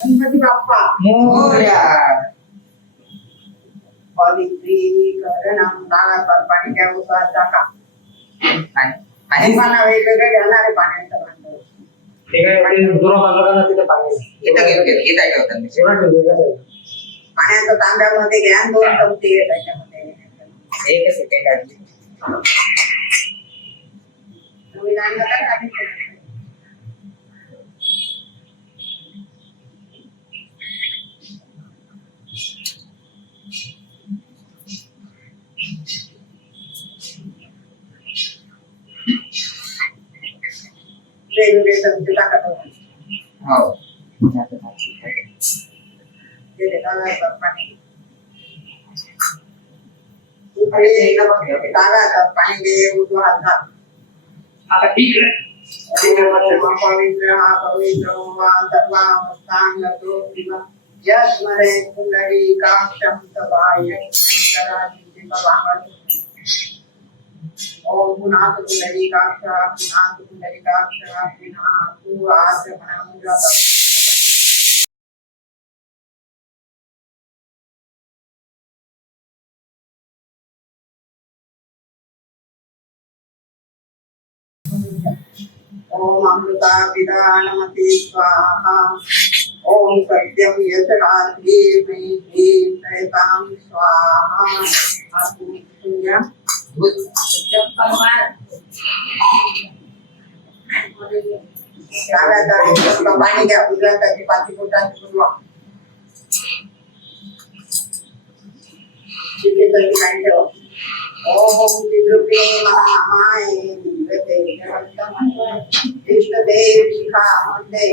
गणपती बाप्पा मोरया. पवित्रीकरणं नागात पाणी घ्या उसात टाका आणि पाना वेगवेगळे घेणारे पाण्याचं भांडं ते काय ते दुरा बाजूला ना तिथे पाणी इथं इथं ठेवतात मी. एवढं ठेवलं का साहेब? पाण्याचं तांब्यामध्ये घ्या आणि 2 चमचे घ्या त्याच्यामध्ये एकच सेकंड आधी. नवीन आणलं का आधी वेगवेगळे चमचे टाकत होते हो. ते तागाचं पाणी तागाचं पाणी दे उजवा हात घाल. आता ठीक आहे. पवित्र हा पवित्र वा सर्वावस्थांगतो किंवा यस्मरे पुंडरीकाक्षं सभाय शंकरादिभवामः. ओम पुनात पुंडरीकाक्ष पुनात पुंडरीकाक्ष पुनातु आचमनमुद्रा. ओम अमृता पिदानमति स्वाहा. ओम सत्यम यशरात्रि ह्रीं त्रयतां स्वाहा. आत्मनिष्ठया पाणी घ्या गुजराताची 5 बोटांची पुरवा पाणी ठेवा. ओम त्रिदुर्गे महामाये दिव्यते इष्टदेव शिखामंडे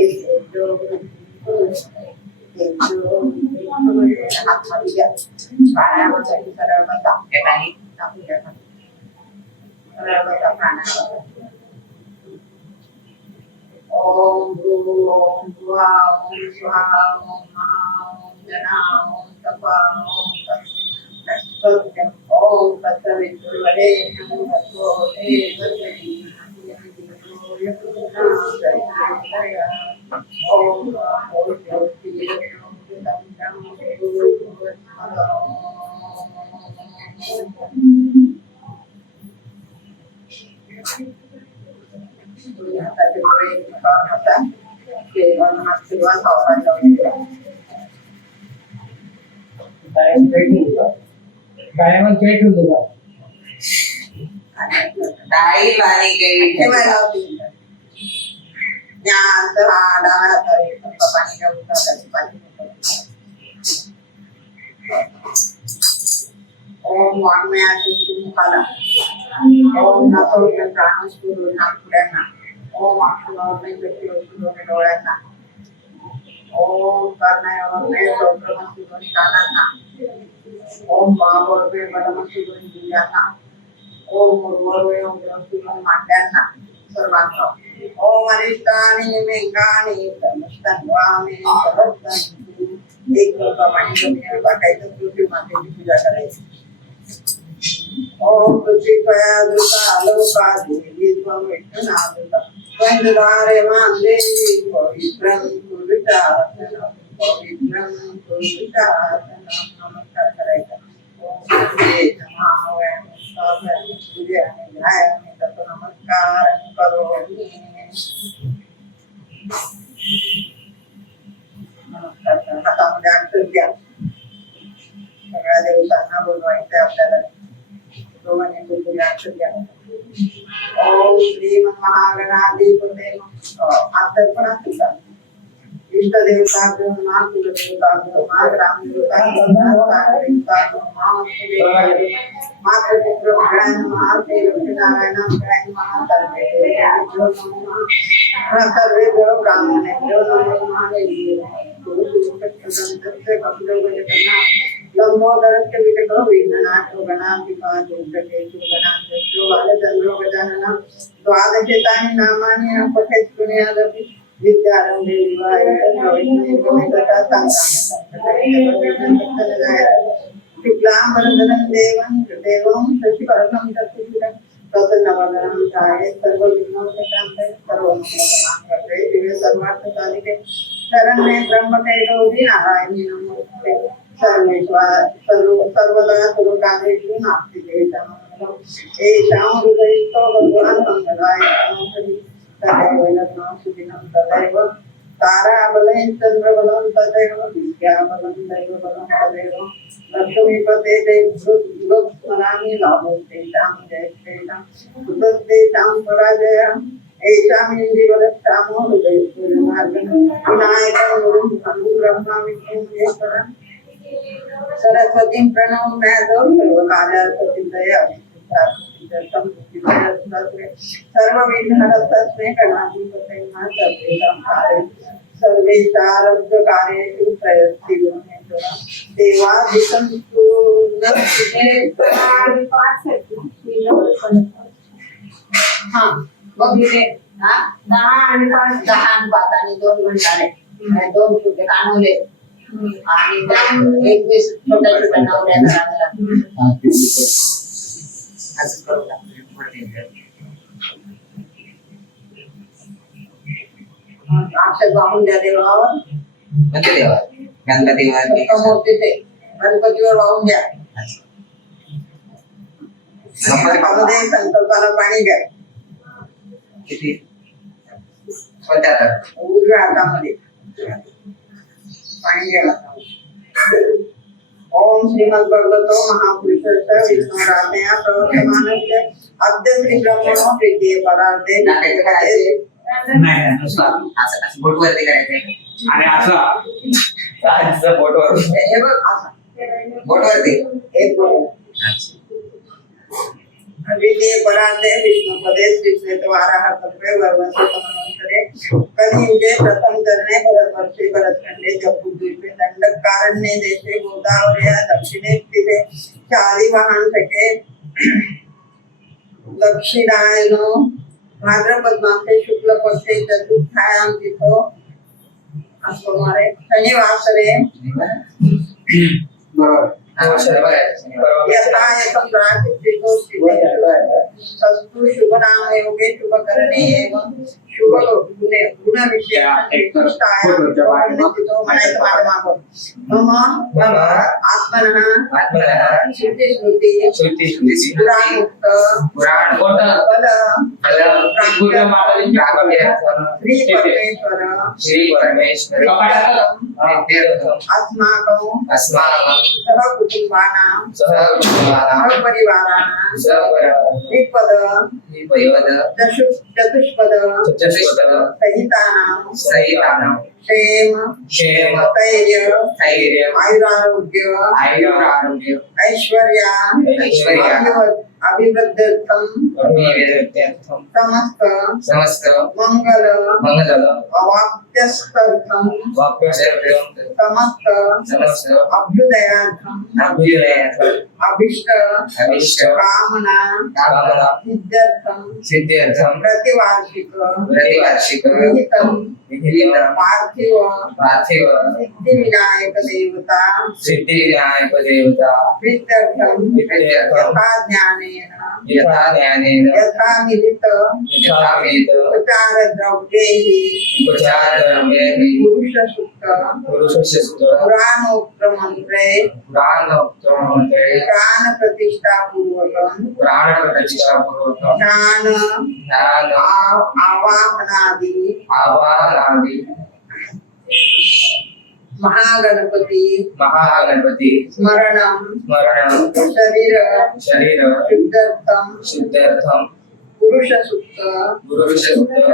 हात खाली घ्या. प्राणायामासाठी सरळ बसा. हे पाणी टाकून द्या. सरळ बसा प्राणायामासाठी. ओम भू ओम भुवा ओम स्वाहा ओम महा ओम जना ओम तपा ओम सत्यम ओम तत्सवितुर्वरे नमो भगवो देवस्य ओम कायमच काय ठेवलं का? डाळी पाणी काही ठेवायला होती. ज्ञान हा डाव्या हाताने पाणी घेऊन जातात पाणी. ओम वाङ्मयाची मुखाला. ओम नाकोरून प्राणस्फुरून नाकपुड्यांना. ओम अक्षरावर डोळ्यांना. ओम कर्णावर संक्रमण कानांना. ओम बाबावर बलमशिवून जिल्ह्यांना. ओम उर्वरवरून मांड्यांना सर्वांना. ओम अरिष्टानि मेघानि तमस्तन्वामे सर्वस्तंतु. एक पाणी कमी टाकायचं. पृथ्वी मातेची पूजा करायची. ओम पृथ्वी पयादृता लोका देवी त्वं विष्णुनादृता वंदनारे मां देवी पवित्रं कुरुतासनं पवित्रं कुरुतासनं. नमस्कार करायचा. ओम श्री नमः सूर्य आणि ध्यायामी तत् नमस्कार करोमि. नमस्कार करा. हातामध्ये अक्षर घ्या. सगळ्या देवतांना बोलवायचं आपल्याला. दोघांनी बोलून अक्षर घ्या. ओम श्री महागणाधिपते हात पण असेल का? इष्ट देवता मा कुलदेवता मा ग्रामदेवता देवता मा पुत्र भगवान श्री लक्ष्मीनारायण सर्वे देव ब्राह्मणेभ्यो नमः. लंबोदरस्य विकटो विघ्ननाथो गणाधिपतो गणाध्यक्षो बालचंद्रो गजानन. द्वादशतानि नामानि पठेत् पुण्यादपि विद्यारंभे शुक्लांबरधरं देवं देवं शशिवर्णं चतुर्भुजं प्रसन्नवदनं ध्यायेत् सर्वविघ्नोपशान्तये सर्वमङ्गलमाङ्गल्ये शिवे सर्वार्थसाधिके शरण्ये त्र्यंबके गौरी नारायणी नमोस्तुते सर्वदा सर्वकार्येषु नास्तिके एषां हृदयस्थो भगवान् मंगलाय नमोस्तुते तदैव यत्नो सुदिनं तदैव ताराबलं चन्द्रबलं तदैव विद्याबलं दैवबलं तदैव लक्ष्मीपते स्मरामि लाभोस्तेषां जयस्तेषां सुतस्तेषां पराजयः एषामिन्द्रिवरक्षामो हृदयपूर्णमार्गं विनायकं गुरुं सं ब्रह्मा विष्णुं महेश्वरं सरस्वतीं प्रणम्य सर्वकार्यार्थसिद्धये सर्वविघ्नहरस्तस्मै गणाधिपतये नमः सर्वेषारब्धकार्येषु प्रयत्तियो देवादिसंस्तु हा मग इथे 10 आणि 5 आणि 2 म्हणणारे 2 छोटे कानवले आणि 21 छोट्या छोट्या नवऱ्या कराव्या असं करू लागतो अक्षर वाहून द्या देवावर कोणत्या देवा गणपतीवर मूर्तीचे गणपतीवर वाहून द्या गणपती संकल्पाला पाणी द्या किती कोणत्या हातात उजव्या हातामध्ये पाणी घ्या ओम श्रीमद भगवतो महापुरुषस्य विष्णुराज्ञया प्रवर्तमानस्य अद्य श्री ब्रह्मणो प्रीतिये परार्थे टाकायचं काय आहे? नाही नुसतं असं असं बोटवरती करायचंय आणि असं बोटवर हे बघ असा बोटवरती एक बोट द्वितीय परार्थे विष्णुपदे श्रीश्वेतवाराः तत्वे वर्वसतमनंतरे कलियुगे प्रथम चरणे भरतवर्षे भरतखंडे जम्बूद्वीपे दंडकारण्ये देशे गोदावर्या दक्षिणे स्थिते शालिवाहन सखे दक्षिणायनो भाद्रपद मासे शुक्ल पक्षे चतुर्थायां तिथो असोमारे शनिवासरे बरोबर यथा यथं प्राचित्तितो सस्तु शुभनाम योगे शुभकरणे एवं शुभ गुण मम आत्मनः श्रुति पुराणमुक्त श्री परमेश्वर अस्माकं सह कुटुंबानां परिवाराणां चतुष्पद सहितानां क्षेम स्थैर्य आयुरारोग्य ऐश्वर्या अभिवृद्ध्यर्थं समस्त मंगल अवाप्त्यर्थं समस्त अभ्युदयार्थं अभीष्ट कामना सिद्ध्यर्थं प्रतिवार्षिक विहितं पार्थिव सिद्धिविनायक देवता प्रीत्यर्थं यथा ज्ञानेन यथा मिलित उपचार द्रव्यैः पुरुषसूक्त पुराणोक्तमन्त्रे प्राण प्रतिष्ठा पूर्वकं ज्ञान आवाहनादि महागणपति स्मरणं शरीर शुद्ध्यर्थं पुरुषसूक्त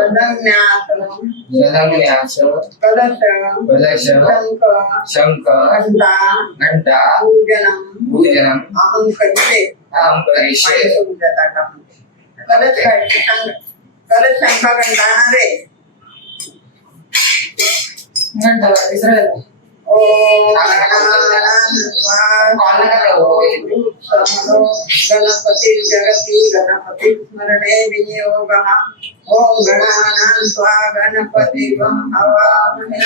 जलन्यास कलश शंख घंटा पूजनम अहं करिष्ये कलश शंख घंटा रे गणपति जगति गणपति स्मरणे विनियोगः ओम गणानां त्वा गणपति वं हवामहे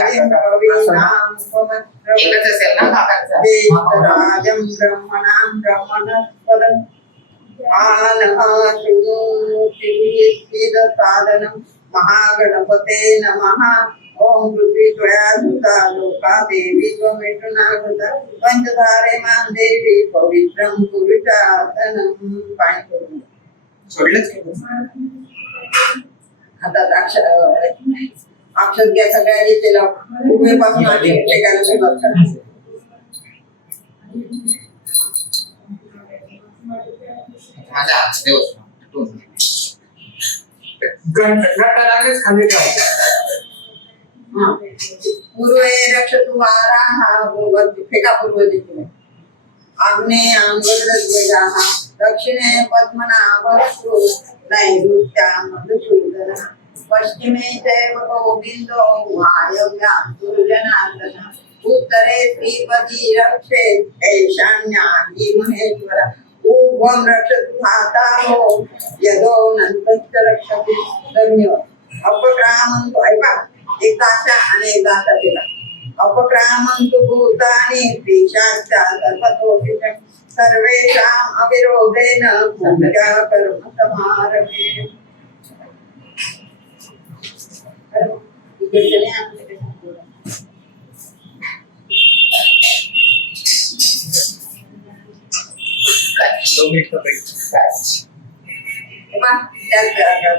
कवीनां उपमश्रवणं ब्रह्मणां ब्रह्मणस्पदम् आनः शृणोतिभिः सिद्धसाधनं महागणपते नमः ओम पृथ्वी त्वया धृता लोका देवी त्वमेतुना धृता पंचधारे मान देवी पवित्रं पुरुषासनं. पाणी करून सोडलंच की? हातात अक्षर घ्या सगळ्या घेतलेला उभेपासून आधी टेकायला सुरुवात करा. माझा हात देव घंटा लागेच खाली ठेवायचं. पूर्वे रक्षतु वाराः फेका पूर्व दिशेने. आग्नेयां वज्रध्वजाः दक्षिणे पद्मनाभस्तु नैऋत्यां मधुसूदनः पश्चिमे चैव गोविन्दो वायव्यां सुरजनार्दनः उत्तरे श्रीपति रक्षेत् ईशान्यां महेश्वरः ऊर्ध्वं रक्षतु धातारो यदो नन्तश्च रक्षति. धन्यवाद. अपक्रामन्तु ऐका एकदा अशा आणि एकदा अशा केला. अपक्रामन्तु भूतानि पिशाच्च सर्वतोऽपि सर्वेषाम् अविरोधेन पूजा कर्म समारभे.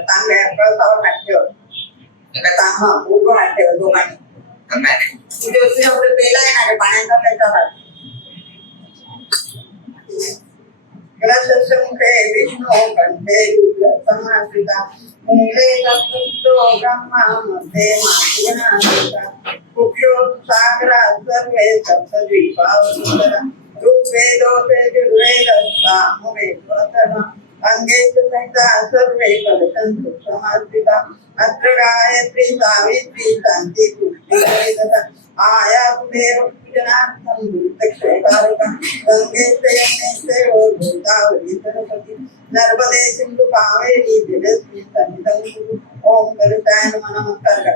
तांब्या कळसावर हात ठेव. उभं हात ठेव दोघांनी. तुझ्यापुढे पेला आहे ना पाण्याचा त्याचा मुखे विष्णू कंठे समासिता मूले सत्पुष्टो ब्रह्मा मध्ये मातुगणासिता कुक्षो सागरा सर्वे सप्तद्वीपावसुंदरा ऋग्वेदोते यजुर्वेदस्ता मुवेदवतः अंगे संहिता सर्वे कलशन्तु समासिता अत्र गायत्री सावित्री शान्ति पुष्टिवेदः आयातुदेव पूजनार्थं दुर्दक्षकारकं गंगे यमुने चैव गोदावरी सरस्वती नर्मदे सिंधु कावेरी जलस्मिन् सन्निधं कुरु. ओम कलशाय नमः. नमस्कार करा.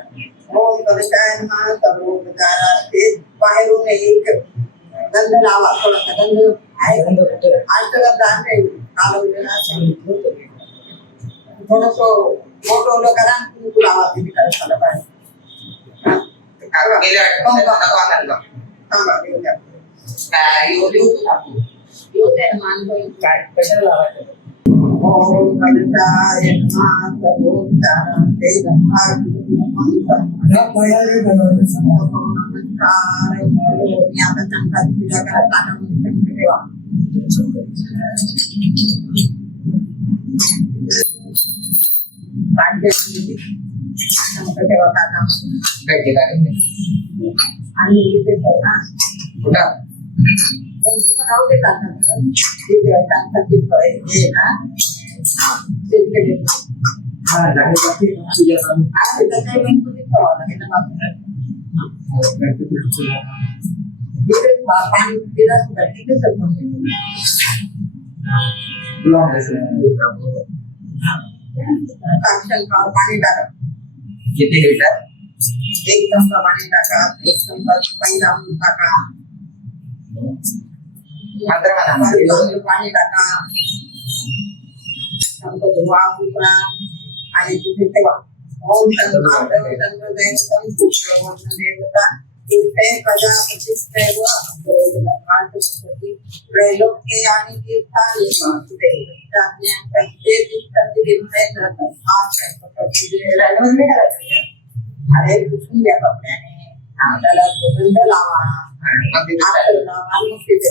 ओम कलशाय नमः. सर्वोपचारार्थे बाहेरून एक गंध लावा. थोडासा गंध आहे. अष्टगंध आहे. थोडस मोठं करा तुम्ही लावा. तिथे कलशाला बाहेर गेल्या आठवड्यात थांबा येऊ द्या. येऊ दे मान काय कशाला लावायचं? ओम कलशाय नमः. सर्वोपचारार्थे नमस्कार. मी आता शंकराची पूजा करत ताटामध्ये शंख ठेवा. शंख ठेवा ताटामध्ये. काय ठिकाणी आणि इथे ठेवा. कुठं त्यांची पण राहू दे ताटात. तिथे शंखाची फळे हे ना तिथे ठेवा. हा झाडे पूजा चालू. आणि त्याच्या गणपती ठेवावं लागेल ना बाजूला. तिथे पाणी दिलं सुद्धा तिथे सगळं शंखावर पाणी टाका. किती लिटर? एक चमचा पाणी टाका. एक चमचा पहिला टाका. मात्र म्हणा पाणी टाका. शंख धुवा पुसा आणि तिथे ठेवा. ओम शंकरादेव शंकरदेवतं पुष्पवर्णदेवता तीर्थे प्रजापतिस्तेव अग्रेलकाशपति त्रैलोक्ये यानि तीर्थानि वासुदेव प्राज्ञांते तिष्ठन्ति विमलेन्द्रतः अरे पुसून द्या कपड्याने. आपल्याला सुगंध लावा. आपल्याला लावा मग तिथे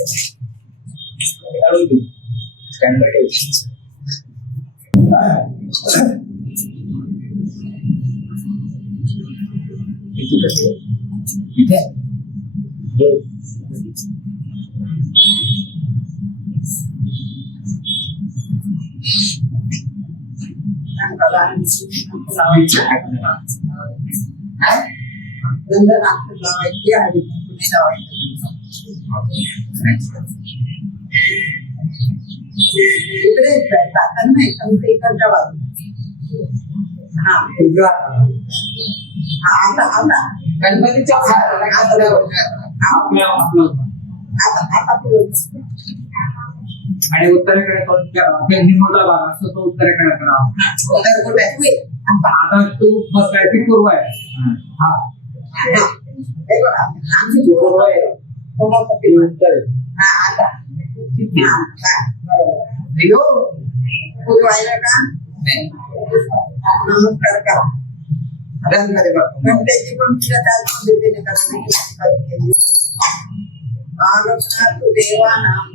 गंध राखून लावायची आणि कुणी लावायचं. इकडे जाताना शंख इकडच्या बाजूला. आता आता गणपतीच्या आणि उत्तरेकडे तो मोठा भाग असतो तो उत्तरेकडे करावा. आता तू बसलाय ती पूर्व आहे. हा हे बघा आमची ते पूर्व आहे. थोडं ते उत्तर आहे. हा आता हा काय बरोबर अयो पुरवायला का नाही नमस्कार करा मध्ये बघ घंटेची पण पूजा त्याच पद्धतीने करायची आगमनात देवा नाम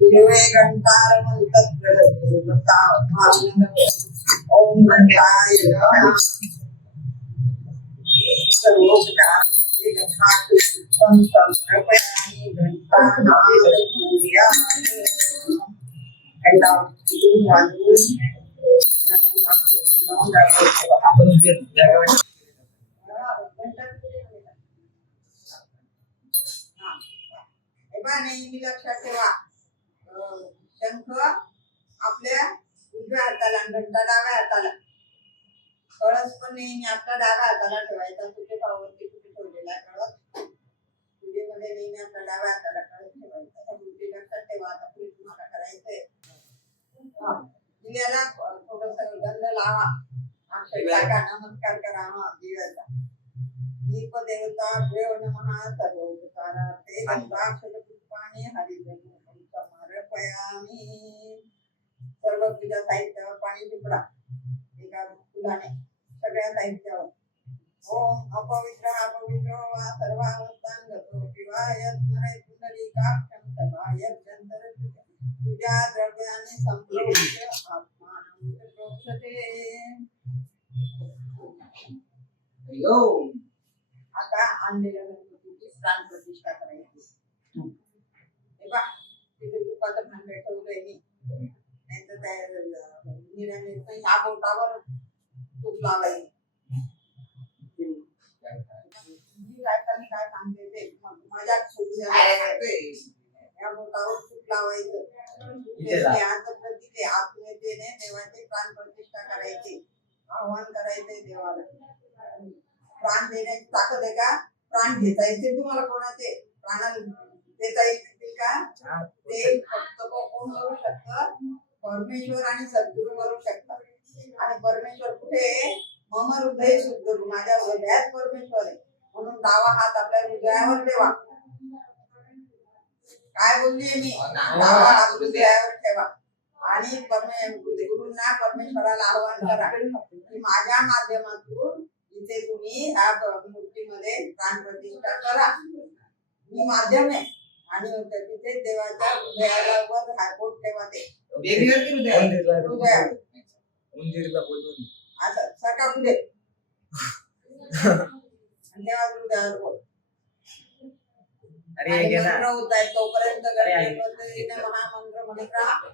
दिवे घंटार म्हणतात ओम घंटाय नमः सर्वोपचार घंटानाद घंटा वाजवून आपण जे जागेवर नेहमी लक्षात ठेवा शंख आपल्या उजव्या हाताला घंटा डाव्या हाताला कळस पण नेहमी आपल्या डाव्या हाताला ठेवायचा तुझे पावरती कुठे ठेवलेला आहे कळस पूजेमध्ये नेहमी आपल्या डाव्या हाताला कळस ठेवायचा त्या गोष्टी लक्षात ठेवा आता पुढे तुम्हाला करायचंय दिव्याला थोडस गंध लावा अक्षर टाका नमस्कार करा हा दिव्याचा दीप देवता देव नमः सर्वोपचारार्थे गंधाक्षरपुष्पाणि हरिजन समर्पयामि सर्व पूजा साहित्यावर पाणी शिंपडा एका फुलाने सगळ्या साहित्यावर ओम अपवित्र अपवित्र वा सर्वावस्थांगतो शिवाय स्मरे पुंडरीकाक्षं सभाय जंतर पूजा द्रव्याने संप्रोक्ष्य आत्मानं प्रोक्षते अयो आता आणलेल्या गणपतीची प्राण प्रतिष्ठा करायची हे पहा तिथे तुपाचं भांड ठेवलंय मी नाहीतर त्या निराने ह्या बोटावर तूप लावायचं काय सांगते ते माझ्या या बोटावर तूप लावायचं देवाचं प्रतीक आहे आत्मीयतेने देवाचे प्राण प्रतिष्ठा करायची आव्हान करायचंय देवाला प्राण देण्याची ताकद आहे का प्राण घेता येते तुम्हाला कोणाचे प्राणाला देता येतील का ते फक्त कोण करू शकतं परमेश्वर आणि सद्गुरू करू शकतात आणि परमेश्वर कुठे मम हृदय सद्गुरू माझ्या हृदयात परमेश्वर आहे म्हणून डावा हात आपल्या हृदयावर ठेवा काय बोललीये मी डावा हात हृदयावर ठेवा आणि गुरूंना परमेश्वराला आवाहन करा की माझ्या माध्यमातून इथे तुम्ही ह्या मूर्तीमध्ये प्राण प्रतिष्ठा करा मी माध्यम आहे आणि तिथे देवाच्या हृदयावर हातबोट ठेवा ते हृदयावर असं सरका पुढे तेव्हा हृदयावर बोल मंत्र होत आहे तोपर्यंत गणपतीने महामंत्र म्हणत राहा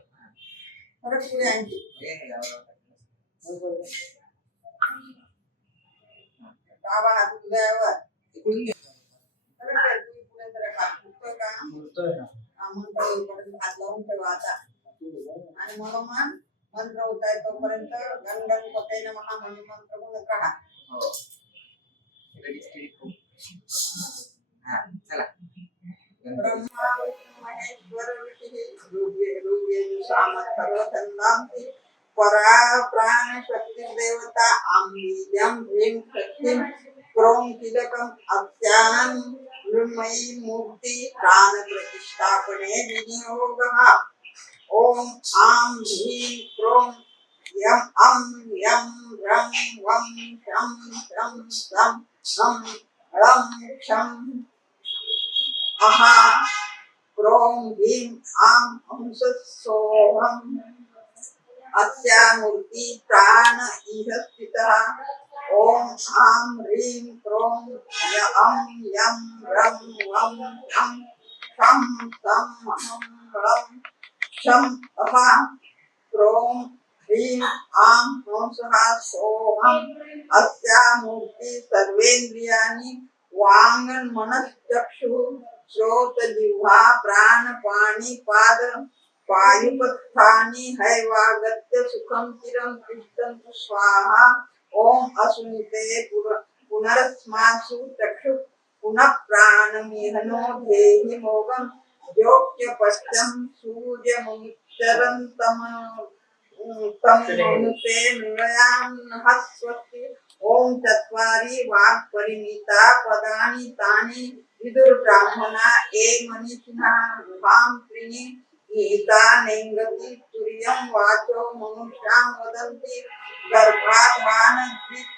परत पुढे आणखी डावा हात हृदयावर पुढे जरा का मंत्र होईपर्यंत हात लावून ठेवा आता आणि मनोमन मंत्र होत आहे तोपर्यंत गण गणपतीने महामंत्र म्हणत राहा चला ब्रह्मा महेश्वर सर्वसंधांती परा प्राण शक्ती देवता आम्बीजं ह्रीं शक्तिं क्रों किलकं अत्यानं मृण्मयी मूर्ति प्राण प्रतिष्ठापने विनियोगः ओम आं ह्रीं क्रों यम अं यम रं वं शं शं शं हं ह्रं क्षं अहा क्रों ह्रीं आं हंस सोहम् अस्या मूर्ति प्राण इह स्थितः ओम आं ह्रीं क्रों यं यं रं वं शं शं शं हं ह्रं क्षं अहा क्रों ह्रीं आं हंसः सोहम् अस्या मूर्ति सर्वेन्द्रियाणि वाङ् मनश्चक्षुः श्रोत जिह्वा प्राण पाणि पाद वायुपस्थानि हैवागत्य सुखं चिरं तिष्ठन्तु स्वाहा ओम असुनिते पुनरस्मासु चक्षु पुनः प्राणमिहनो देहि मोगं योग्य पश्चं सूर्यमुच्चरं तम मनुते मृळयां नः स्वस्ति ओम चत्वारि वाक् परिमिता पदानि तानि विदुर्ब्राह्मणा ये मनीषिणः गुहां त्रीणि गीता नेङ्गति तुर्यं वाचो मनुष्यां वदन्ति गर्भाधान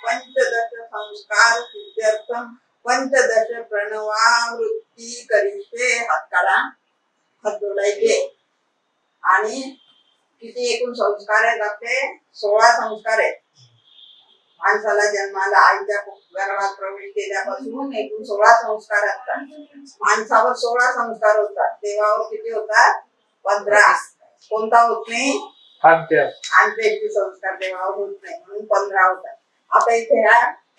पंचदश संस्कार सिद्ध्यर्थम पंचदश प्रणवावृत्ती करिष्ये. हात काढा, हात जोडायचे. आणि किती एकूण संस्कार आहेत आपले? 16 संस्कार आहेत. माणसाला जन्माला आईच्या गर्भात प्रवेश केल्यापासून एकूण 16 संस्कार असतात. माणसावर 16 संस्कार होतात. देवावर किती होतात? 15. कोणता होत नाही? अंत्येष्टी संस्कार देवावर होत नाही, म्हणून 15 होतात. आता इथे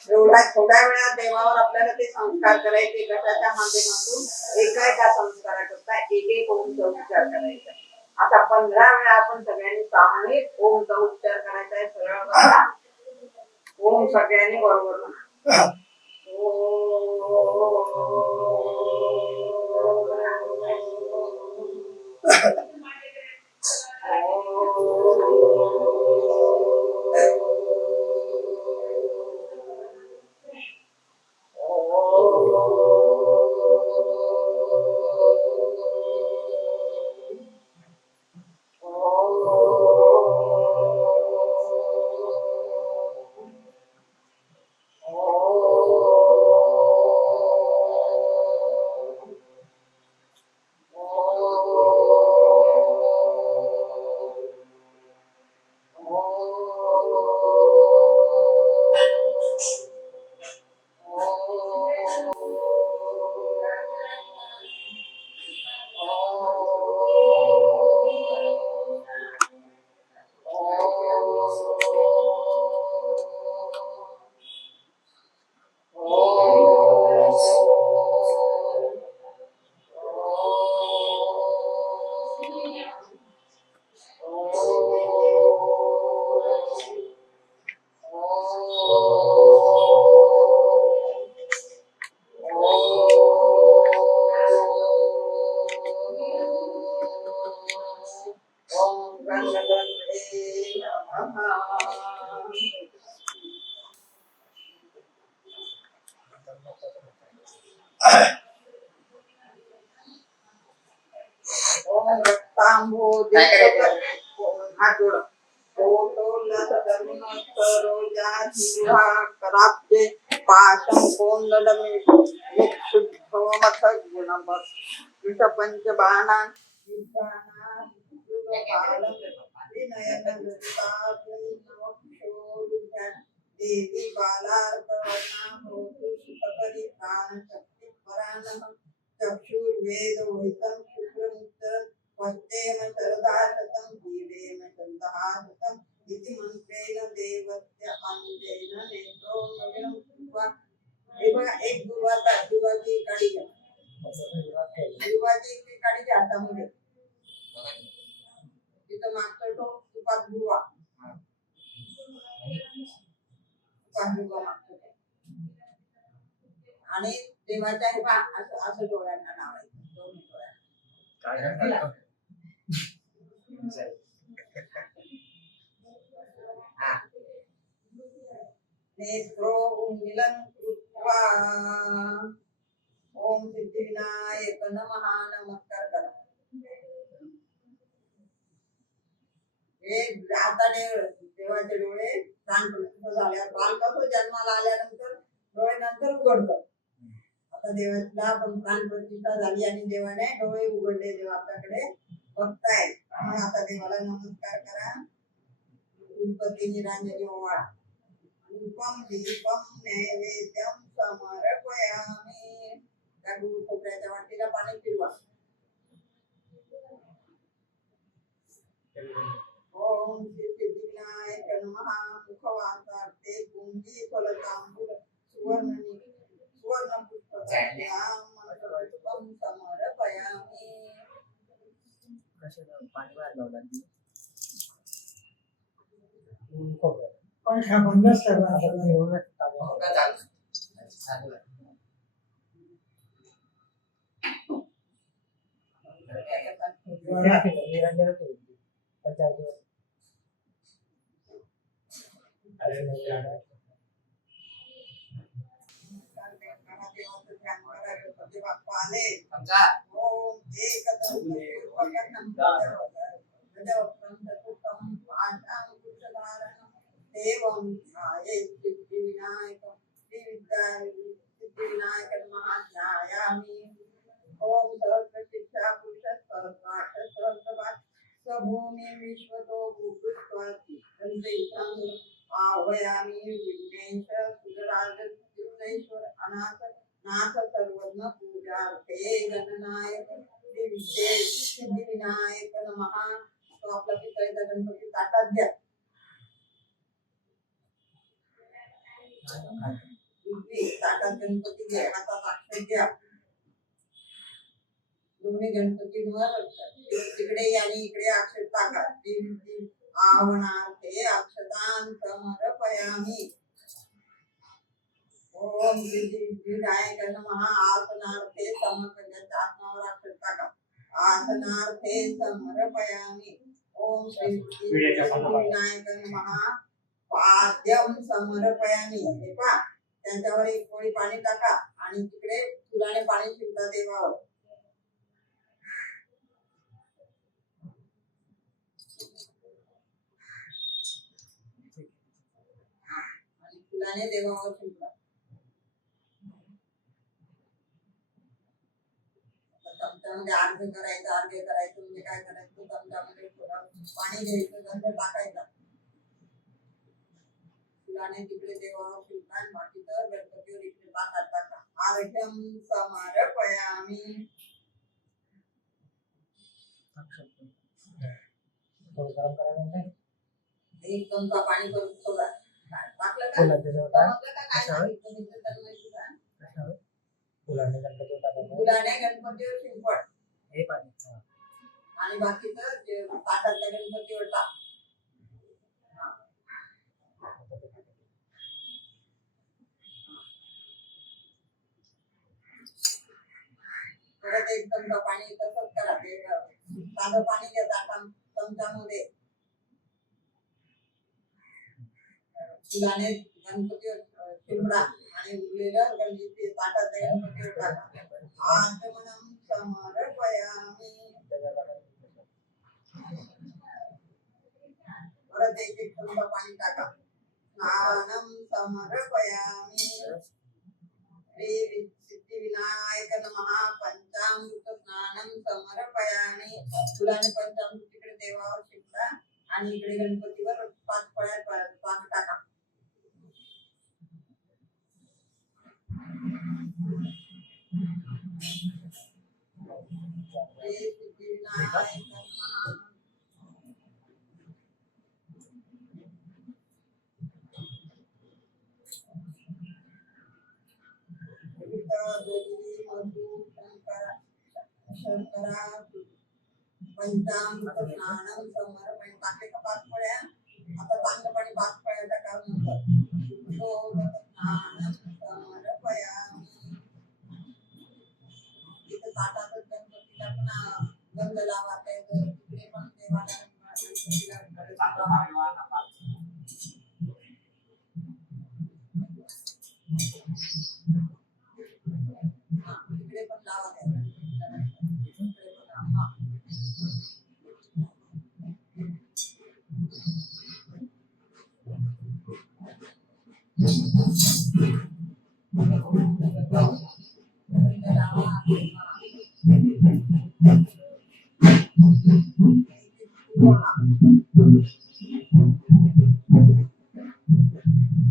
एवढा थोड्या वेळा देवावर आपल्याला ते संस्कार करायचे. कशाच्या माध्यमातून? एका संस्काराकरता एक ओमचा उच्चार करायचा. आता 15 वेळा आपण सगळ्यांनी सामूहिक ओमचा उच्चार करायचा आहे. सरळ बघा, ओम सगळ्यांनी बरोबर म्हणा. देवी चक्षुर्वेद वहितं शुक्रमुत्तर पश्चेन शरदाशतं जीवेन चन्दहाशतं इति मंत्रेण देवस्य अंजेन नेत्रो नवीनं कृत्वा. एक दुर्वाची काढी घ्या. दुर्वाची काढी घ्या हातामध्ये. तिथं मागचं टोक तुपात बुडवा. आणि देवाच्या हे असं डोळ्यांना लावायचं. दोन्ही डोळ्यांना. नेत्रो उन्मिलन कृत्वा ओम सिद्धिविनायक नमः नमस्कार करा. एक आता देवाचे डोळे प्राणप्रतिष्ठा झाल्यावर बाल कसं जन्माला आल्यानंतर डोळे नंतर उघडतात. आता देवाला पण प्राणप्रतिष्ठा झाली आणि देवाने डोळे उघडले. देव आपल्याकडे बघताय. आता देवाला नमस्कार करा. गणपती निरांजनी ओवाळा. रूपम दीपम नैवेद्यम समर्पयामि. त्या गुरु खोबऱ्याच्या वाटीला पाणी फिरवा. ओम श्री सिद्धिविनायक नमः. मुखवासार्थे कुंजी फलतांबूल सुवर्ण पुष्पम समर्पयामि. पंखा बंदच करणार. पाले चमचा ओम एकदंतं गजवक्त्रं चतुर्थं पाशाङ्कुशधारणं देवं ध्यायेत् सिद्धिविनायकं सिद्धिविनायकं महाध्यायामि ओम सहस्रशिक्षा पुरुषः सहस्राक्ष सहस्रपात् स्वभूमि विश्वतो भूतस्वाति दन्तैतं आह्वयामि विघ्नेश सुरराज सिद्धेश्वर अनाथ नाथ सर्वज्ञ पूजार्थे गणनायक विद्ये सिद्धिविनायक नमः. तो आपला पितळेचा गणपती ताटात घ्या. ताटात गणपती घ्या, हातात अक्षर घ्या. दोन्ही गणपतींवर तिकडे आणि इकडे अक्षर टाका. आवनार्थे अक्षदान समर्पयामि. ओम विनायक नमः. आसनार्थे समर्पयाच्या आसनावर अक्षर टाका. आसनार्थे समर्पयामि. ओम श्री विनायक नमः. पाद्यम समर्पयामि. हे पहा, त्यांच्यावर एक पोळी पाणी टाका आणि तिकडे फुलाने पाणी शिंपडा देवावर. फुलाने देवावर शिंपडा. चमच्यामध्ये अर्घ्य करायचं म्हणजे काय करायचं, चमच्यामध्ये थोडं पाणी घ्यायचं, गंध टाकायचा, फुलाने तिकडे देवावर शिंपडा आणि बाकीचं गणपतीवर इकडे ताटात टाका. अर्घ्यम समर्पयामि. एक चमचा पाणी करून थोडा टाकलं का? काय सांगितलं का? फुलाने गणपतीवर शिंपड आणि बाकीचं ताटातल्या गणपतीवर टाक. परत एक चमचा पाणी तसंच करा. साधं पाणी घ्या चमच्यामध्ये. फुलाने गणपतीवर शिंपडा आणि उरलेलं गणपती ताटातल्या गणपतीवर टाका. आचमनम समर्पयामि. परत एक चमचा पाणी टाका. स्नानम समर्पयामि. श्री सिद्धिविनायक नमः. पंचामृत स्नानम समर्पयामि. फुलाने पंचामृत तिकडे देवावर शिंपडा आणि इकडे गणपतीवर 5 फळ्या पाक टाका. सिद्धिविनायक नमः. शंकरा पंचामृत स्नानम समर्पयामि. टाकले का 5 फळ्या? आता चांगलं पाणी 5 फळ्या टाका. स्नानम समर्पयामि. इथं ताटातच गणपतीला पण गंध लावायचा आहे. तिकडे पण देवाला गणपतीला इकडे पण लावायचं आहे.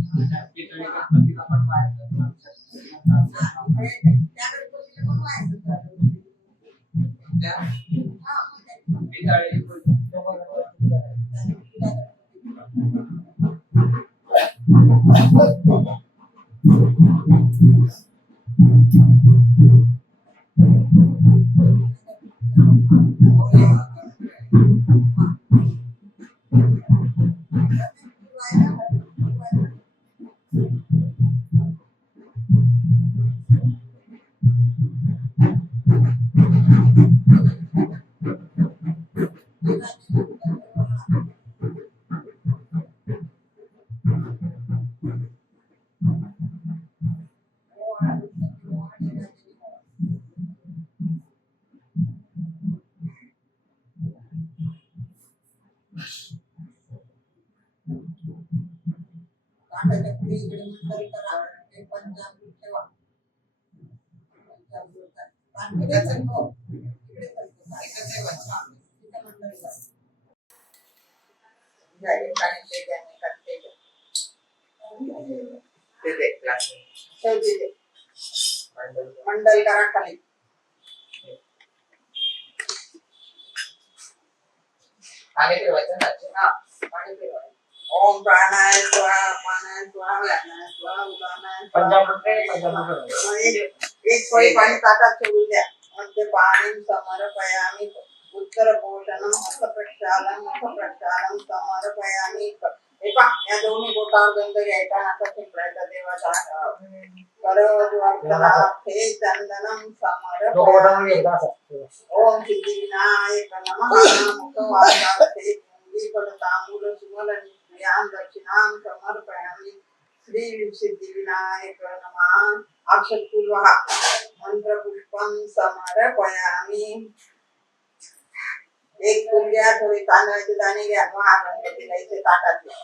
गणपतीला पण पाहायचं. त्या गणपतीला पण व्हायचं. त्याच्या पुढे इकडे मंडल करा ते पंचामृत ठेवा पंचामृत करा. एकच आहे. हो इकडे करा. एकच आहे बच्चा. तिथे मंडल करा. जाईल काढते त्याने करते ते दे क्लास. शेवटी ते मंडल करा खाली. आगे ठेवायचं ना. हा पाणी फिरवायचं. ओम प्राणाय स्वाहा पानाय स्वाहा व्यानाय स्वाहा उदानाय स्वाहा. एक पळी पाणी ताटात ठेवून द्या. मध्य पाणी समर्पयामि उत्तर पोषणम हस्त प्रक्षालन मुख प्रक्षालन समर्पयामि. हे पहा या दोन्ही बोटावर गंध घ्यायचा नाका शिंपडायचा देवाचा हे चंदनम समर्पयामि. ओम सिद्धिविनायक नमः. मुखवासार्थे पुंजीफलतांबूल सुमल निष्क्रियां दक्षिणां समर्पयामि. श्री सिद्धिविनायक नमः. अक्षतपूर्वः मंत्रपुष्पं समर्पयामि. एक फूल घ्या थोडे तांदळाचे दाणे घ्या महागणपतीला इथे ताटात घ्या.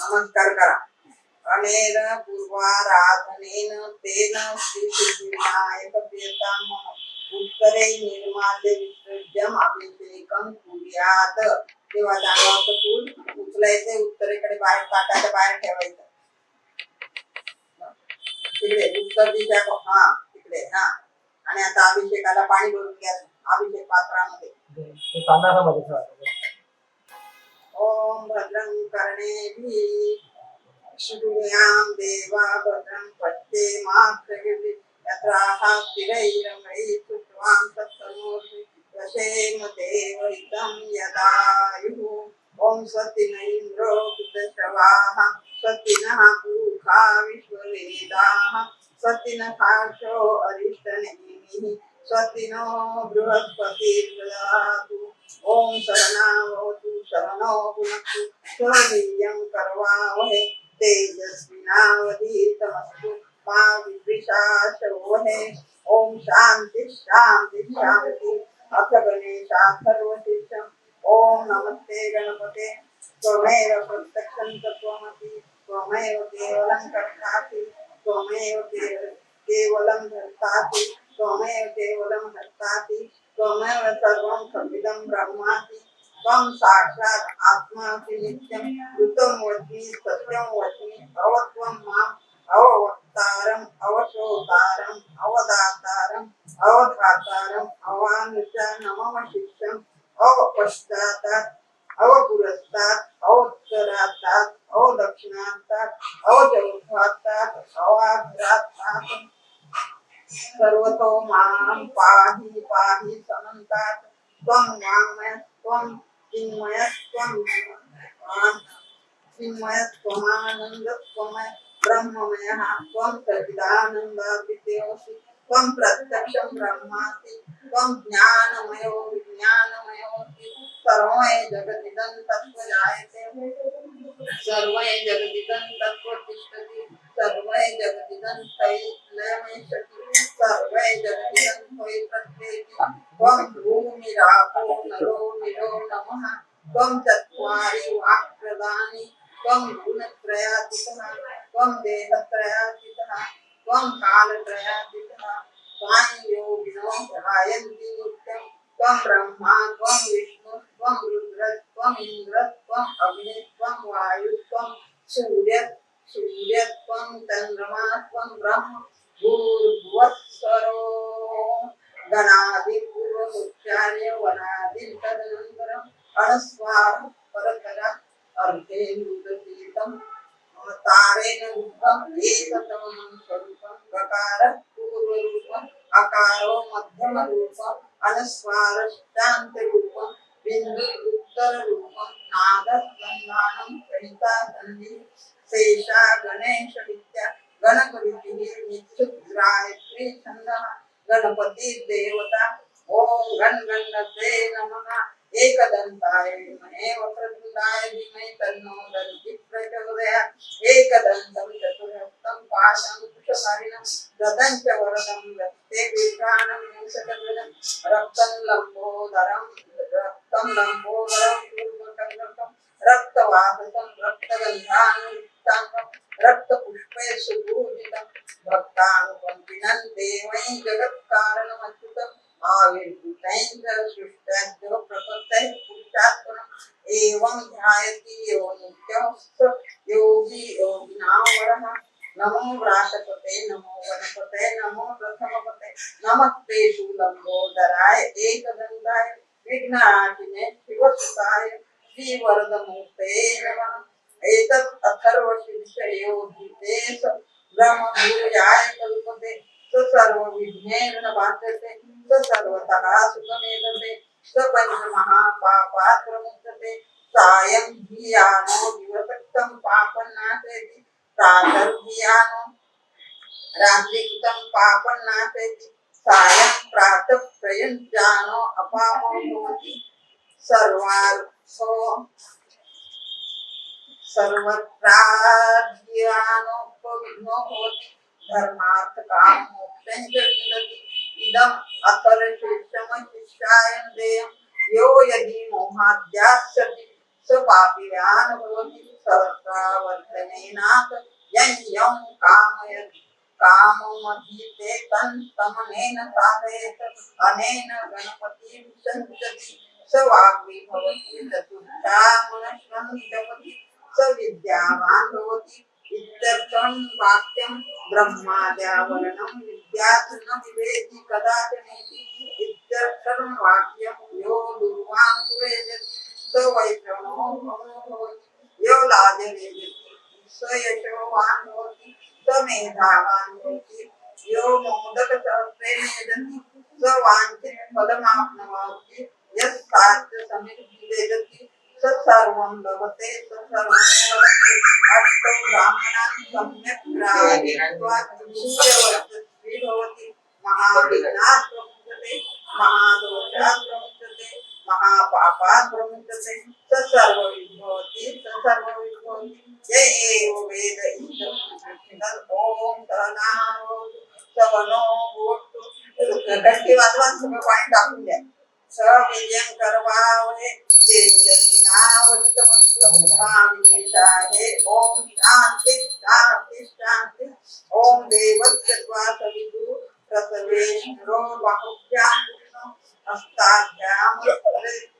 नमस्कार करा. अनेन पूर्वाराधनेन तेन श्री सिद्धिविनायक प्रियतां मम उत्तरे निर्माल्य विसर्जम अभिषेकं कुर्यात. तेव्हा दांडवाचं फूल उचलायचे उत्तरेकडे बाहेर ताटाच्या बाहेर ठेवायचं. तिकडे उत्तर दिशा हा तिकडे हा. आणि आता अभिषेकाला पाणी भरून घ्या अभिषेक पात्रामध्ये. ओम भद्रं कर्णेभिः शृणुयाम देवा भद्रं पश्येमाक्षभिः यत्राः स्थिरैरङ्गैः सुष्ठुवां तत्तनोषि वशेम देवहितं यदायुः. ओम सति न इंद्रो बुद्धश्रवाः सति नः पूषा विश्ववेदाः सति न साक्षो अरिष्टनेमिः सति नो बृहस्पतिर्दधातु. ओम शरणावतु शरणो भुनक्तु स्ववीर्यं करवावहै तेजस्विनावधीतमस्तु मा विद्विषावहै. ओम शांति शांति शांति. अथ गणेशाथर्वशीर्षम्. ओम नमस्ते गणपते त्वमेव प्रत्यक्षं तत्त्वमसि त्वमेव केवलं कर्तासि त्वमेव केवलं धर्तासि त्वमेव केवलं हर्तासि त्वमेव सर्वं खल्विदं ब्रह्मासि. त्वं साक्षात् आत्मासि नित्यं ऋतं वच्मि सत्यं वच्मि अवत्वं माम् अववक्तारम् अवशोतारम् अवदातारम् अवधातारम् अवानुच नममशिष्यम् अवपश्चातात् अवपुरस्तात् अवोत्तरात्तात् अवदक्षिणात्तात् अवचतुर्थात्तात् अवाग्रात्तात् सर्वतो मां पाहि पाहि समन्तात्. त्वं वाङ्मयः त्वं चिन्मयः त्वं चिन्मयः त्वमानन्दः त्वमयः ब्रह्ममयः त्वं सच्चिदानन्दाद्वितीयोऽसि. त्वं प्रत्यक्षं ब्रह्मासि त्वं ज्ञानमयो विज्ञानमयोऽसि. सर्वमय जगदिदं तत्त्वजायते सर्वमय जगदिदं तत्त्वतिष्ठति सर्वमय जगदिदं तैलमयशति सर्वमय जगदिदं त्वयि प्रत्येति. त्वं भूमिरापो नरो निरो नमः. त्वं चत्वारि वाक्प्रदानि त्वं गुणत्रयातीतः त्वं देहत्रयातीतः त्वं कालत्रयातीतः. त्वां योगिनो ध्यायन्ति नित्यं. त्वं ब्रह्मा त्वं विष्णु त्वं रुद्र त्वं इन्द्र त्वं अग्नि त्वं वायु त्वं सूर्य त्वं चन्द्रमा त्वं ब्रह्म भूर्भुवस्सरो. गणादिपूर्वमुच्चार्य वनादिं तदनन्तरम् अणस्वारः परतरः अर्धे नूततीतं तारेण रूपम् एकतमं स्वरूपं. गकारः पूर्वरूपम् अकारो मध्यमरूपम् अनुस्वारश्चान्तरूपम् बिन्दुः उत्तररूपम् नादः सन्धानं सहिता सन्धिः शेषा गणेशविद्या गणकविधिः नित्युग्रायत्री छन्दः गणपति देवता. ओम गण गणपते नमः. एकदंताय विद्महे वक्रतुंडाय धीमहि तन्नो दन्ति प्रचोदयात्. एकदन्तं चतुर्हस्तं पाशंकुशधारिणं गदं च वरदं वत्ते दीर्घानं मूषकध्वजं रक्तं लम्बोदरं रक्तं लंबोदरं रक्तवाहकं रक्तगन्धानुयुक्ताङ्गं रक्तपुष्पैः सुपूजितं भक्तानुकम्पिनं देवैः जगत्कारणमच्युतम् आविर्भूतैः सृष्ट्याद्यो प्रकृतैः पुरुषात्मनम् एवं ध्यायति यो नित्यः योगी योगिनां वरः नमो व्रातपते नमो वनपते नमो प्रथमपते नमस्ते शूलंबोदराय एकदंताय विघ्नाशिने शिवसुताय श्रीवरदमूर्ते नमः एतत् अथर्वशीर्षयोधीते ब्रह्मभूयाय कल्पते स सर्वविघ्नेन बाध्यते स सर्वतः सुखमेधते स पंचमहापापात् प्रमुच्यते सायं धियानो दिवसक्तं पापन्नाशयति प्रातर्धियानो रात्रिकृतं पापन्नाशयति सायं प्रातः प्रयुञ्जानो अपापो भवति सर्वार्थो सर्वत्राद्यानोपविघ्नो भवति धर्मार्थ काम मोक्षं च विदति इदम् अथर्वशीर्षमशिष्टाय देयं यो यदि मोहाद्यास्यति स पापीयान् भवति सहस्रावर्तनेनाथ यं यं कामयति काममधीते तमनेन साधयेत अनेन गणपतिं संचति स वाग्मी भवति चतुर्था मनस्वं जपति स विद्यावान् भवति इत्यर्थं वाक्यं ब्रह्माद्यावरणं विद्यात् न विवेति कदाचनेति इत्यर्थं वाक्यं यो दुर्वान् कुर्वयति स वैष्णवो भवति यो लाजयति स यशोवान् भवति स मेधावान् भवति यो मोदकसहस्रेण यजति स वाञ्छितं फलमाप्नोति यस्ताच्च समिद्धिवेदति स सर्वं लभते स सर्वं लभते अष्टौ ब्राह्मणान् सम्यक् ग्राहयित्वा सूर्यवर्चस्वी भवति महाविघ्नात् प्रमुच्यते महादोषात् प्रमुच्यते महापापात् प्रमुच्यते स सर्वविद्भवति य एव वेद इदं ओम सहनावतु सवनो भवतु घंटी वाजवा सगळं पॉइंट टाकून द्या सविजयं करवावहे तेजस्विनावधितमस्तु मा विद्विषाहे ओम शांति शांति शांति ओम देवस्यत्वा सविदु प्रसवेश्वरो बाहुभ्यां कृष्णो हस्ताभ्यां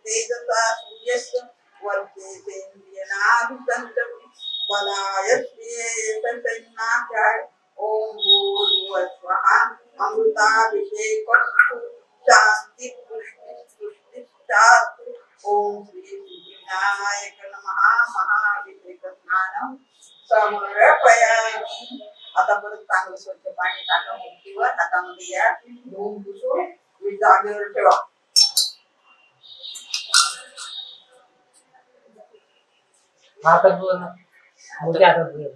तेजसा सूर्यस्य वर्चे सेन्द्रियनाभिसंचति बलाय श्रियेतसैन्नाध्याय ओम भूर्भुवस्वः अमृताभिषेकस्तु शांति पुष्टि पुष्टि शास्तु ओम श्री सिद्धिविनायक नमः महाभिषेक स्नानं समर्पयामि आता परत चांगलं स्वच्छ पाणी टाका मुठीवर हातामध्ये घ्या धुवून पुसून जागेवर ठेवा हातात बोल ना मोठ्या हातात बोल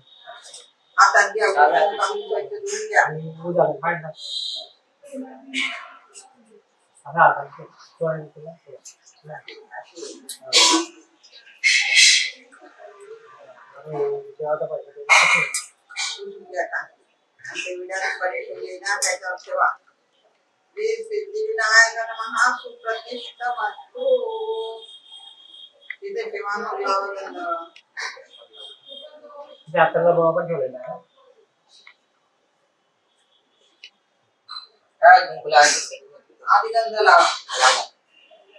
हातात घ्या चांगलं स्वच्छ धुवून घ्या आणि उद्या पाणी टाक आता हातात सोडायचं तुला जेव्हा पाहिजे पुसून घ्या आणि ते विड्यात बरे ठेवले ना त्याच्यावर ठेवा श्री सिद्धिविनायक नमः सुप्रतिष्ठमस्तु तिथे ठेवा मग लावगंध हाताला बाबा पण ठेवलेला आहे काय कुंकुला आधी गंध लावा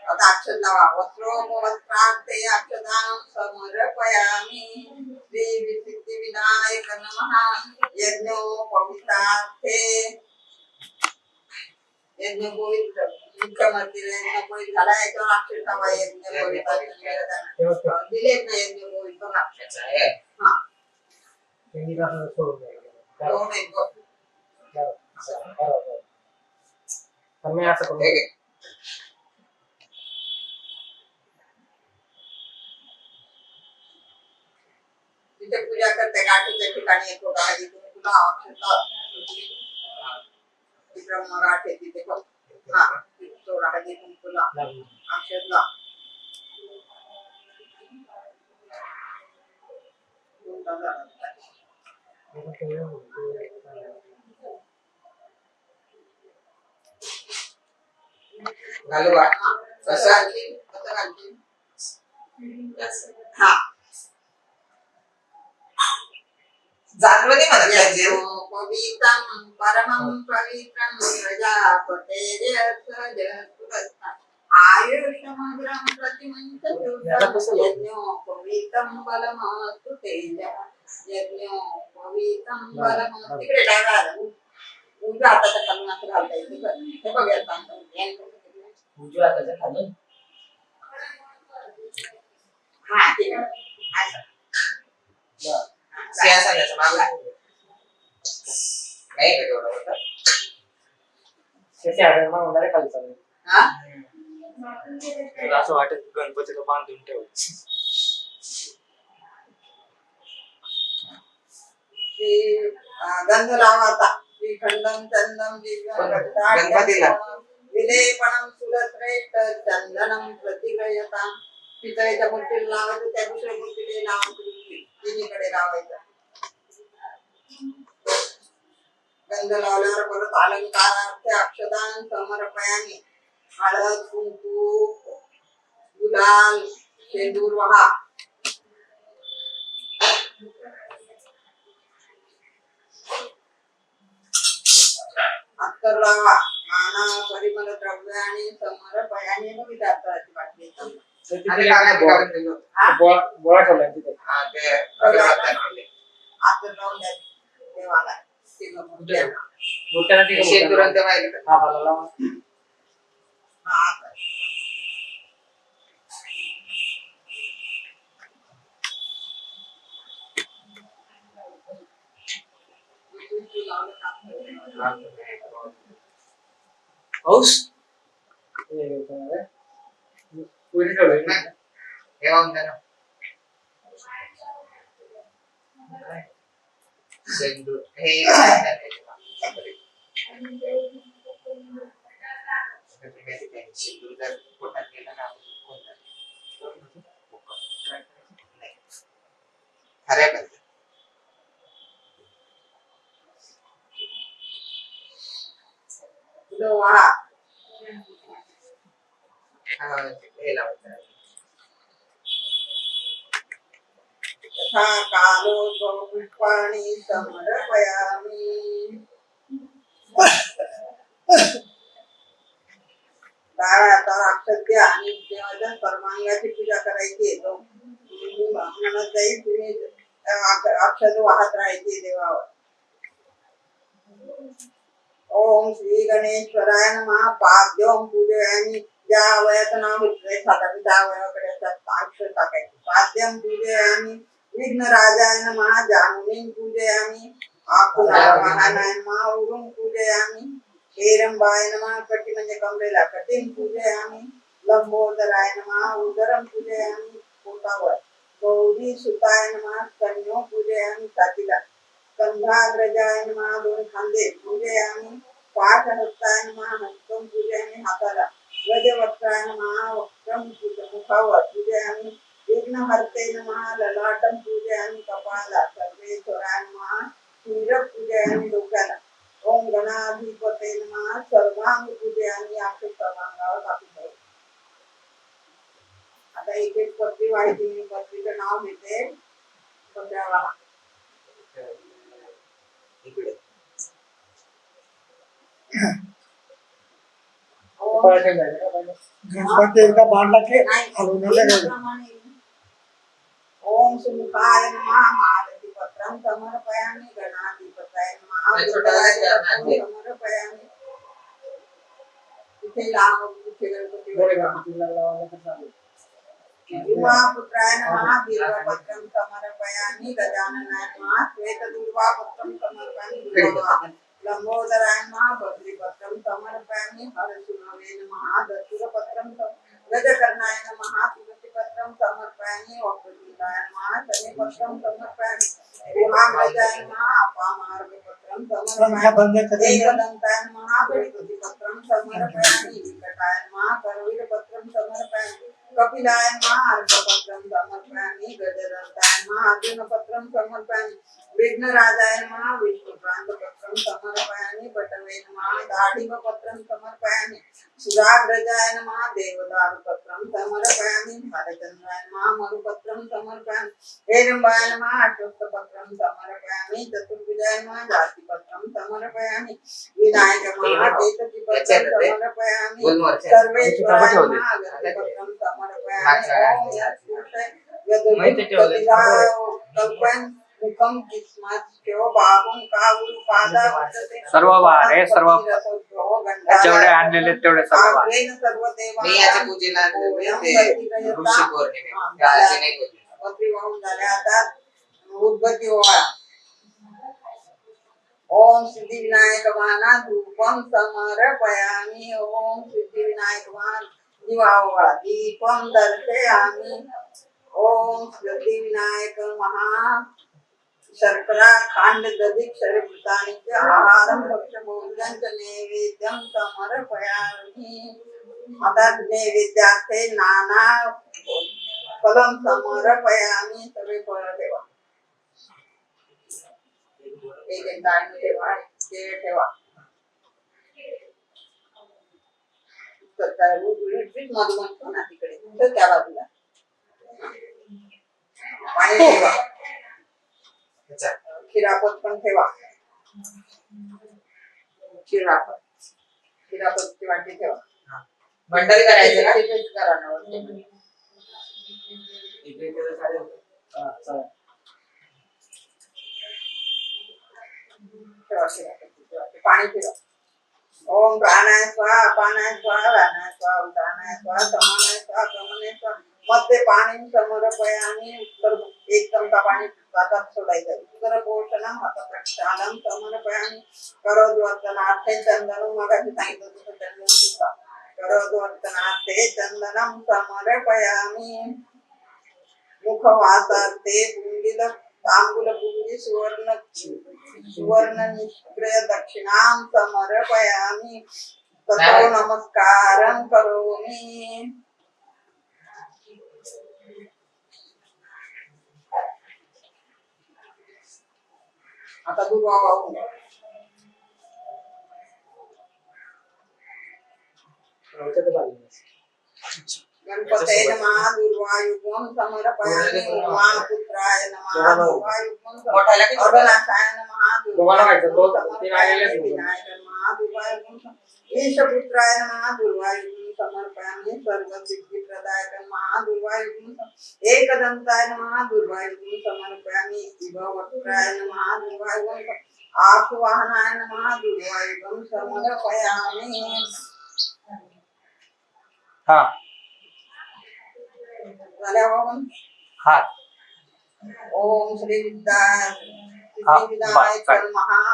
आता अक्षर लावा वस्त्रोपवस्त्रार्थे अक्षदानं समर्पयामि श्री सिद्धिविनायक नमः यज्ञोपवीतार्थे यज्ञोपवीत मुख्यमंत्री यज्ञोपवीत झाला याच्यावर अक्षर लावा यज्ञोपवीत दिलेत ना यज्ञोपवीत बघा अच्छा आहे हा त्यांनी कसं सोडून द्यायचं दोन एक तर मी असं करू ठीक आहे तिथे पूजा करते गाठीच्या ठिकाणी एक होता आधी तुम्ही तुला अक्षर ब्रह्म गाठे तिथे बघ हा सोडा हळदी कुंकूला अक्षर लाव घालू का कसं घालते असं. हा जानवरी म्हणत पाहिजे. पवित्रं परमं पवित्रं प्रजापतेर्यस्य आयुष्मग्रं प्रतिमंतु यज्ञो पवित्रं बलमस्तु तेज यज्ञो पवित्रं बलमस्तु तिकडे डागा उजव्या हाताच्या खालून असं घालता येते बघ. हे बघूया सांगतो उजव्या हाताच्या खालून हा ठीक आहे असं सिंहासनाच्या मागे नाही का तेवढं होतं. त्याच्या हाताला होणार खाली चालू हा तुला असं वाटत गणपतीला बांधून ठेवायचं. श्री गंध लावाता श्रीखंडम चंदम गणपतीला. विलेपणम सुरश्रेष्ठ चंदनम प्रतिगयता पितळेच्या मूर्तीला लावायचं त्या दुसऱ्या मूर्तीला लावायचं तिन्हीकडे लावायचं. गंध लावल्यावर परत अलंकारार्थ अक्षदान समर्पयाने हळद कुंकू गुलाल शेंदूर वहा अत्तर लावा नाना परिमल द्रव्य आणि समर्पयाने मग विचारताची वाटली आणि कागद काढून दिलं होतं. गोळा ठेवला तिथे. हा, ते अगरबत्त्या लावले. अत्तर लावून द्या देवाला ते मग मूर्त्यांना. बोटाला ते शेंदुरांत वाहिले का? हाताला लावा. हा, आता. लावलं का? हौस पुढे ठेवलं नाही. हे वाहून द्या ना. शेंदूर हे काय नाही. शेंदूर जर पोटात गेलं ना कोणतं नाही. खऱ्या पाहिजे. वहा हे लावायचं. तथा कालो पुष्पाणि समर्पयामि डाव्या हातावर अक्षद्य आणि देवाच्या सर्वांगाची पूजा करायची आहे. तो म्हणत जाईल तुम्ही अक्षद वाहत राहायची देवावर. ओम श्री गणेश्वराय नमः पाद्यम पूजयामि ज्या वयाचं नाव घेतलंय साधारण त्या वयाकडे अक्षर टाकायचे. पाद्यम पूजयामि विघ्नराजाय नमः जानुनीं पूजयामि आकुलावाहनाय नमः उरुं पूजयामि हेरंबाय नमः कटी म्हणजे कमरेला कटीं पूजयामि लंबोदराय नमः उदरं पूजयामि पोटावर गौरी सुताय नमः स्तन्यो पूजयामि छातीला कंधाग्रजाय नमः दोन खांदे पूजयामि पाठहस्ताय नमः हस्तं पूजयामि हाताला गजवक्त्राय नमः वक्त्रं मुखावर पूजयामि विघ्नहर्ते नमः ललाटं पूजयामि कपाला सर्वेश्वराय नमः शीरं पूजयामि डोक्याला ओम गणाधिपते नमः सर्वांग पूजयामि आपले सर्वांगावर टाकून द्यावे. आता एक एक पत्री वाढती मी पत्रीचं नाव घेते. पत्र्याला इकडे गणपती एकदा बांधला की हलवण्याला गेलं. ओम सुमुखाय नमः मालती पत्रं समर्पयामि गणाधिपताय नमः समर्पयामि. इथे लाव इथे गणपती गणपतीला लावायला तर चालेल. उमापुत्राय नमः बिल्वपत्रं समर्पयामि गजाननाय नमः श्वेतदुर्वापत्रं समर्पयामि लंबोदराय नमः बद्रीपत्रं समर्पयामि हरसुनवे नमः दत्तुरपत्रं गजकर्णाय नमः तुलसीपत्रं समर्पयामि वक्रतुण्डाय नमः शनिपत्रं समर्पयामि उमाग्रजाय नमः अपामार्गपत्रं समर्पयामि एकदन्ताय नमः बृहस्पतिपत्रं समर्पयामि विकटाय नमः करवीरपत्रं समर्पयामि कपिलाय नमः अर्कपत्रं समर्पयामि गजदन्ताय नमः अर्जुनपत्रं समर्पयामि विघ्नराजाय नमः विष्णुक्रान्तपत्रं समर्पयामि पटवे नमः दाढिवपत्रं समर्पयामि सुराग्रजाय नमः देवदारुपत्रं समर्पयामि भालचन्द्राय नमः मरुपत्रं समर्पयामि हेरम्बाय नमः अश्वत्थपत्रं समर्पयामि चतुर्भुजाय नमः जातिपत्रं समर्पयामि विनायक नमः केतकीपत्रं समर्पयामि सर्वेश्वराय नमः अगस्त्यपत्रं समर्पयामि ओम यत्पुरुषाय यदुपतिदाकल्पयन् मुखं किस्मत्स्यो बाहुं कावुरुपादा वर्तते सर्ववारे सर्व जेवढे आणलेले तेवढे सर्व वार. मी याच्या पूजेला आणलेले ते ऋषी पौर्णिमे त्याचे नाही बोलले. पत्री वाहून झाल्या आता उद्बत्ती ओवाळा ओम सिद्धिविनायक वाहना धूपम समर्पयामि ओम सिद्धिविनायक वाहन दिवा ओवाळा दीपम दर्शयामि ओम सिद्धिविनायक महा शर्करा खांड दधिक शरीरभूतानि च आहारं भक्ष्यभोजनं च नैवेद्यं समर्पयामि आता नैवेद्यार्थे नाना फलं समर्पयामि सगळे फळ ठेवा एक एक दाणे ठेवा केळ ठेवा मधु म्हणतो ना तिकडे तर त्या बाजूला पाणी ठेवा अच्छा. खिरापत पण ठेवा खिरापतची वाटी ठेवा मंडळ करायचं का? तेच करा ना इकडे केलं चालेल. हा, चालेल. ठेवा खिरापतची वाटी पाणी ठेवा ओम प्राणाय स्वाहा अपानाय स्वाहा व्यानाय स्वाहा उदानाय स्वाहा समानाय स्वाहा क्रमणाय स्वाहा मध्ये पाणी समर्पयामि उत्तर एक चमचा पाणी हातात सोडायचं उत्तर पोषणं हात प्रक्षालन समर्पयामि करोद्वर्तनार्थे चंदनं मगाशी सांगितलं तसं चंदन सुद्धा करोद्वर्तनार्थे चंदनं समर्पयामि मुखवासार्थे पुंडिल तांबूल पुंजी सुवर्ण निष्क्रिय दक्षिणां समर्पयामि ततो नमस्कारं करोमि आता दुर्वा वाहून घ्या. गणपते नमः दुर्वायुगं समर्पयामि उमापुत्राय नमः दुर्वायुगं मोठाला की छोटाला? अगनाथाय नमः दोघांना व्हायचं, दोन- दुर्वायुगं तीन आलेले आहेत. विनायक नमः दुर्वायुगं ईशपुत्राय नमः दुर्वायुगं समर्पयामि सर्वसिद्धिप्रदायक नमः दुर्वायुगं एकदन्ताय नमः दुर्वायुगं समर्पयामि शिववक्त्राय नमः दुर्वायुगं आकुवाहनाय नमः दुर्वायुगं समर्पयामि हा झाल्यावर हात ओम श्री विद्या हा, सिद्धिविनायक बस, महा